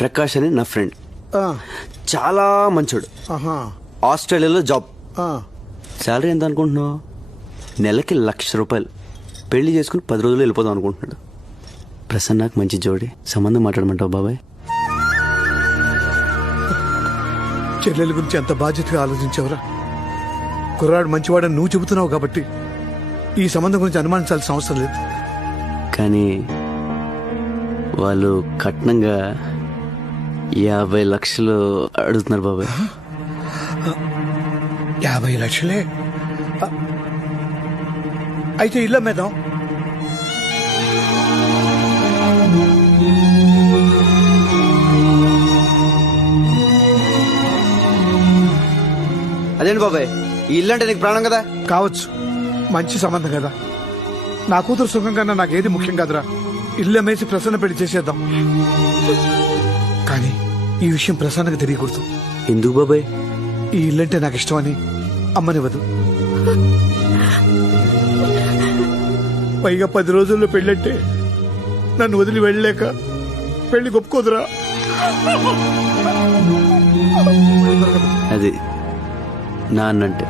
ప్రకాష్ అని నా ఫ్రెండ్, ఆ, చాలా మంచోడు. ఆహా, ఆస్ట్రేలియాలో జాబ్. ఆ. శాలరీ ఎంత అనుకుంటున్నావు? నెలకి ₹1,00,000. పెళ్లి చేసుకుని 10 రోజులు వెళ్ళిపోదాం అనుకుంటున్నాడు. ప్రసన్నకు మంచి జోడి, సంబంధం మాట్లాడమంటావు బాబాయ్? చెల్లెల గురించి ఎంత బాధ్యతగా ఆలోచించావురా. కుర్రాడు మంచివాడని నువ్వు చెబుతున్నావు కాబట్టి ఈ సంబంధం గురించి అనుమానించాల్సిన అవసరం లేదు. కానీ వాళ్ళు కట్నంగా 50 లక్షలు అడుగుతున్నారు బాబాయ్. 50 లక్షలే? అయితే ఇల్లు అమ్మేద్దాం. అదేంటి బాబాయ్, ఈ ఇల్లు అంటే నీకు ప్రాణం కదా? కావచ్చు, మంచి సంబంధం కదా. నా కూతురు సుఖం కన్నా నాకేది ముఖ్యం కాదురా. ఇల్లు అమ్మేసి ప్రసన్న పెళ్లి చేసేద్దాం. కానీ ఈ విషయం ప్రసన్నకు తెలియకూడదు. ఎందుకు బాబాయ్? ఈ ఇల్లంటే నాకు ఇష్టమని అమ్మనివ్వదు. పైగా 10 రోజుల్లో పెళ్ళంటే నన్ను వదిలి వెళ్ళలేక పెళ్లి ఒప్పుకోదురా. అది నాన్నంటే.